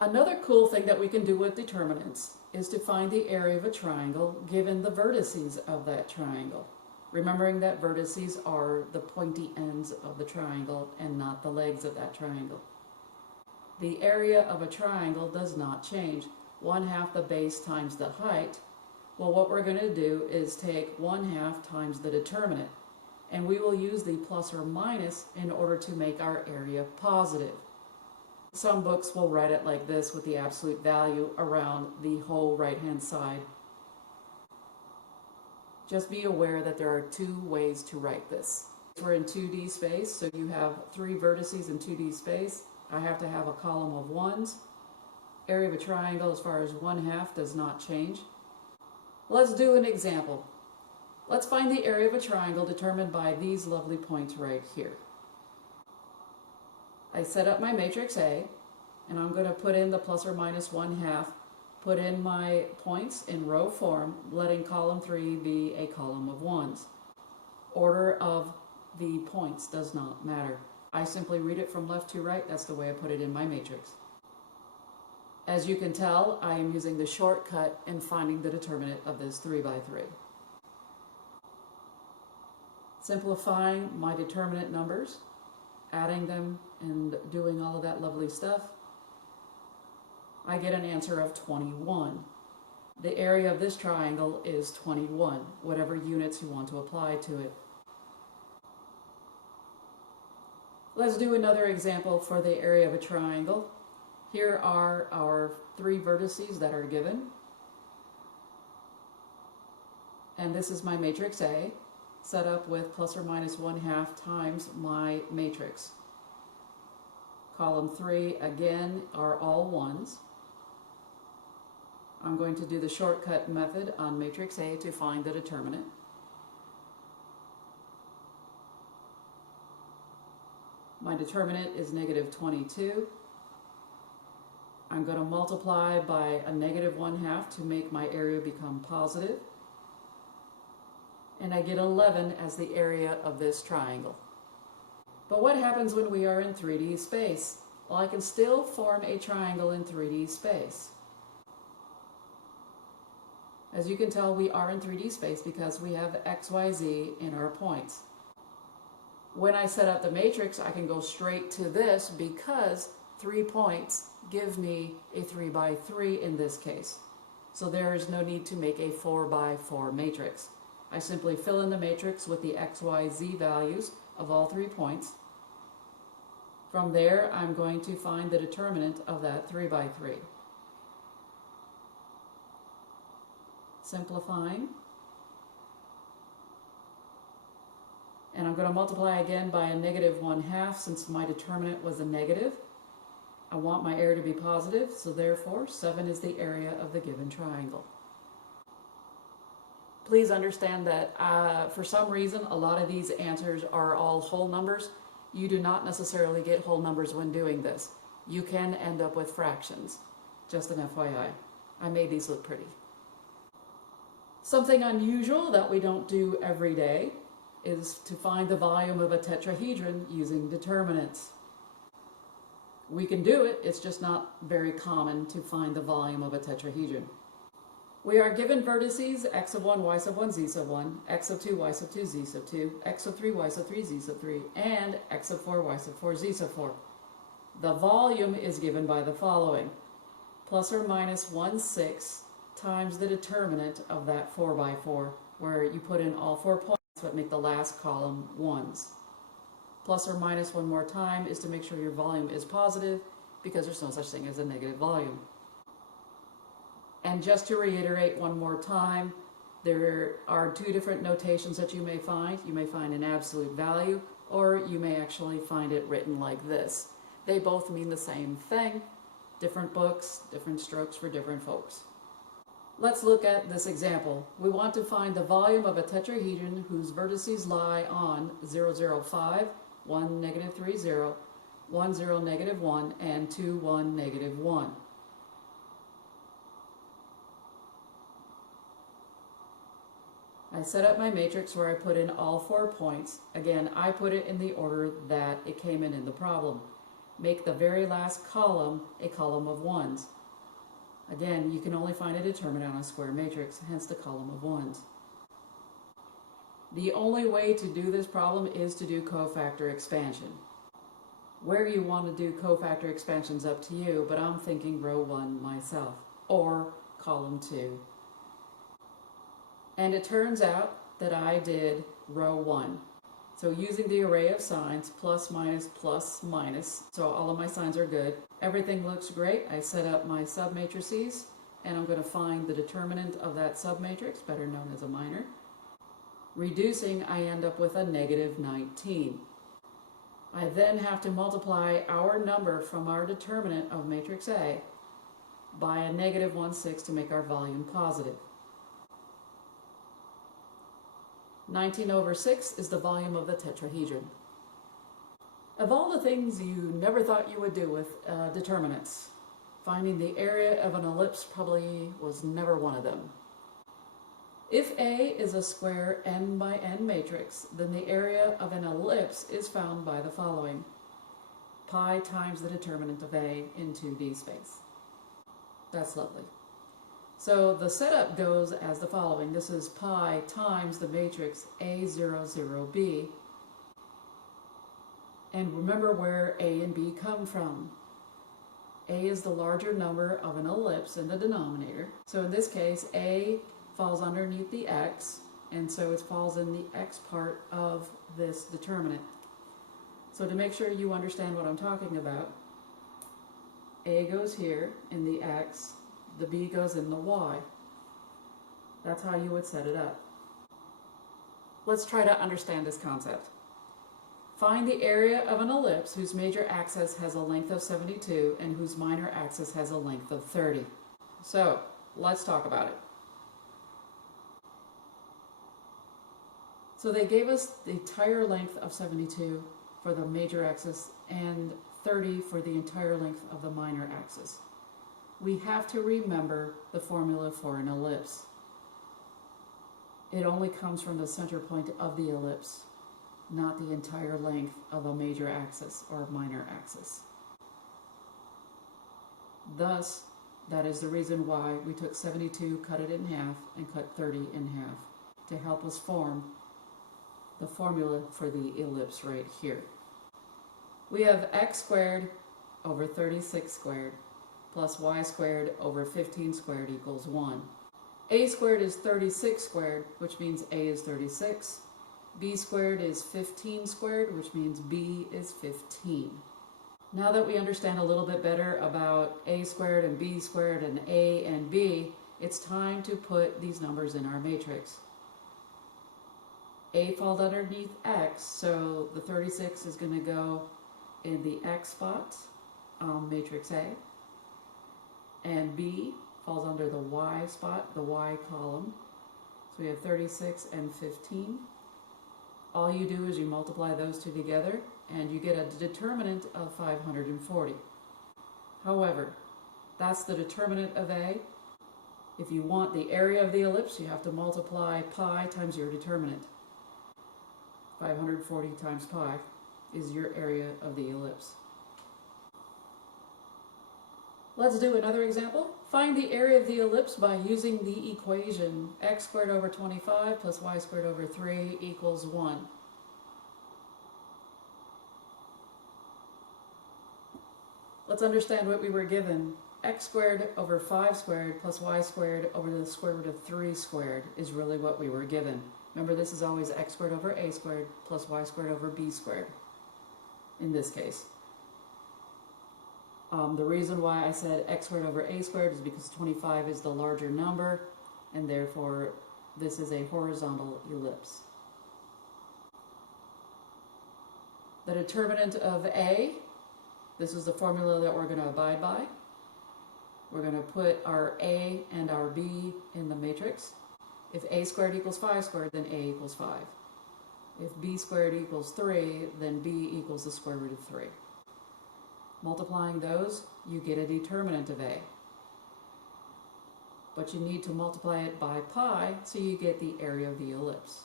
Another cool thing that we can do with determinants is to find the area of a triangle given the vertices of that triangle. Remembering that vertices are the pointy ends of the triangle and not the legs of that triangle. The area of a triangle does not change. 1/2 the base times the height. Well, what we're going to do is take 1/2 times the determinant, and we will use the plus or minus in order to make our area positive. Some books will write it like this with the absolute value around the whole right-hand side. Just be aware that there are two ways to write this. We're in 2D space, so you have 3 vertices in 2D space. I have to have a column of 1s. Area of a triangle as far as 1/2 does not change. Let's do an example. Let's find the area of a triangle determined by these lovely points right here. I set up my matrix A, and I'm going to put in the plus or minus 1/2, put in my points in row form, letting column 3 be a column of 1s. Order of the points does not matter. I simply read it from left to right. That's the way I put it in my matrix. As you can tell, I am using the shortcut in finding the determinant of this 3×3. Simplifying my determinant numbers, adding them and doing all of that lovely stuff, I get an answer of 21. The area of this triangle is 21, whatever units you want to apply to it. Let's do another example for the area of a triangle. Here are our 3 vertices that are given. And this is my matrix A, set up with plus or minus 1/2 times my matrix. Column 3, again, are all 1s. I'm going to do the shortcut method on matrix A to find the determinant. My determinant is -22. I'm going to multiply by a -1/2 to make my area become positive. And I get 11 as the area of this triangle. But what happens when we are in 3D space? Well, I can still form a triangle in 3D space. As you can tell, we are in 3D space because we have X, Y, Z in our points. When I set up the matrix, I can go straight to this because 3 points give me a 3×3 in this case. So there is no need to make a 4×4 matrix. I simply fill in the matrix with the X, Y, Z values of all 3 points. From there, I'm going to find the determinant of that 3×3. Simplifying. And I'm going to multiply again by a -1/2 since my determinant was a negative. I want my area to be positive, so therefore 7 is the area of the given triangle. Please understand that for some reason, a lot of these answers are all whole numbers. You do not necessarily get whole numbers when doing this. You can end up with fractions. Just an FYI. I made these look pretty. Something unusual that we don't do every day is to find the volume of a tetrahedron using determinants. We can do it, it's just not very common to find the volume of a tetrahedron. We are given vertices x of 1, y sub 1, z sub 1, x of 2, y sub 2, z sub 2, x of 3, y sub 3, z sub 3, and x of 4, y sub 4, z sub 4. The volume is given by the following: plus or minus 1/6 times the determinant of that 4×4, where you put in all 4 points but make the last column 1s. Plus or minus one more time is to make sure your volume is positive, because there's no such thing as a negative volume. And just to reiterate one more time, there are 2 different notations that you may find. You may find an absolute value, or you may actually find it written like this. They both mean the same thing. Different books, different strokes for different folks. Let's look at this example. We want to find the volume of a tetrahedron whose vertices lie on 0, 0, 5, 1, -3, 0, 1, 0, -1, and 2, 1, -1. I set up my matrix where I put in all 4 points. Again, I put it in the order that it came in the problem. make the very last column a column of ones. Again, you can only find a determinant on a square matrix, hence the column of ones. The only way to do this problem is to do cofactor expansion. Where you want to do cofactor expansion is up to you, but I'm thinking row 1 myself, or column 2. And it turns out that I did row 1. So using the array of signs, plus, minus, so all of my signs are good. Everything looks great. I set up my submatrices, and I'm going to find the determinant of that submatrix, better known as a minor. Reducing, I end up with a negative 19. I then have to multiply our number from our determinant of matrix A by a negative 1/6 to make our volume positive. 19/6 is the volume of the tetrahedron. Of all the things you never thought you would do with determinants, finding the area of an ellipse probably was never one of them. If A is a square n by n matrix, then the area of an ellipse is found by the following: pi times the determinant of A in 2D space. That's lovely. So the setup goes as the following. This is pi times the matrix A00B. And remember where A and B come from. A is the larger number of an ellipse in the denominator. So in this case, A falls underneath the x, and so it falls in the x part of this determinant. So to make sure you understand what I'm talking about, A goes here in the x, the B goes in the y. That's how you would set it up. Let's try to understand this concept. Find the area of an ellipse whose major axis has a length of 72 and whose minor axis has a length of 30. So let's talk about it. So they gave us the entire length of 72 for the major axis and 30 for the entire length of the minor axis. We have to remember the formula for an ellipse. It only comes from the center point of the ellipse, not the entire length of a major axis or minor axis. Thus, that is the reason why we took 72, cut it in half, and cut 30 in half to help us form the formula for the ellipse right here. We have x squared over 36 squared plus y squared over 15 squared equals 1. A squared is 36 squared, which means A is 36. B squared is 15 squared, which means B is 15. Now that we understand a little bit better about A squared and B squared and A and B, it's time to put these numbers in our matrix. A falls underneath x, so the 36 is going to go in the x spot on matrix A, and B falls under the y spot, the y column. So we have 36 and 15. All you do is you multiply those two together and you get a determinant of 540. However, that's the determinant of A. If you want the area of the ellipse, you have to multiply pi times your determinant. 540 times pi is your area of the ellipse. Let's do another example. Find the area of the ellipse by using the equation x squared over 25 plus y squared over 3 equals 1. Let's understand what we were given. X squared over 5 squared plus y squared over the square root of 3 squared is really what we were given. Remember, this is always x squared over a squared plus y squared over b squared in this case. The reason why I said x squared over a squared is because 25 is the larger number, and therefore this is a horizontal ellipse. The determinant of A, this is the formula that we're going to abide by. We're going to put our A and our B in the matrix. If a squared equals 5 squared, then a equals 5. If b squared equals 3, then b equals the square root of 3. Multiplying those, you get a determinant of A. But you need to multiply it by pi so you get the area of the ellipse.